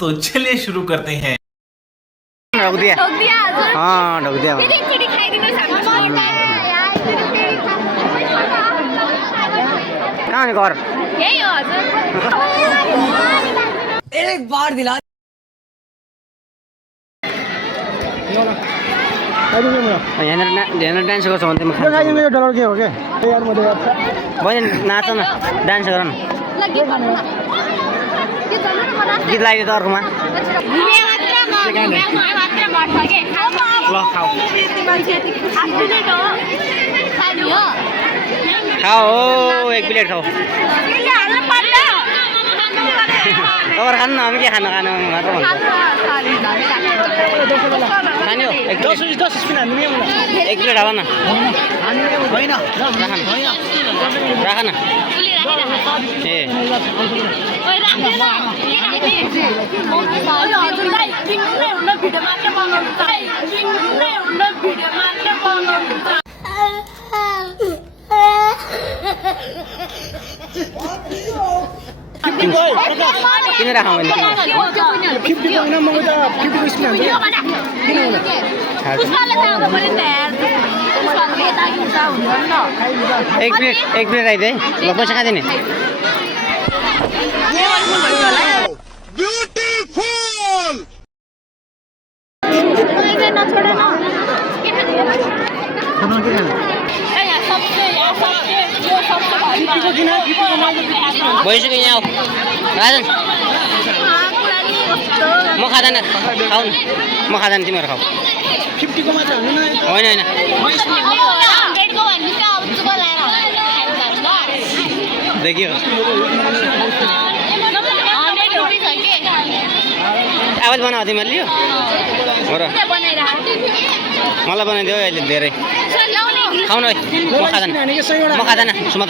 तो चलिए शुरू करते हैं। ढोक दिया हाँ ढोक दिया कहाँ है घर एक बार दिला यहाँ डान्स गर्छौ भने तिमी डलर के हो क्या यार म बहिनी नाच न डान्स गर न गीत लगाइदियो त अर्कोमा ल खाऊ खाऊ हो एक प्लेट खाऊ तपाईँ खानु न हामी के खानु खानु मात्र खाने एक प्लेट हाल न राख न ए किन राखौँ भने एक प्लेट आइदिए ल पैसा कहाँ दिने भइसक्यो यहाँ राजन म खाँदैन खाऊ न म खाँदैन तिमीहरू खाऊ 50 को मात्र होइन होइन देखियो आवाज बनाऊ तिमीहरूले लियो हो र मलाई बनाइदियो अहिले धेरै खाउन है म खाँदैन सुमात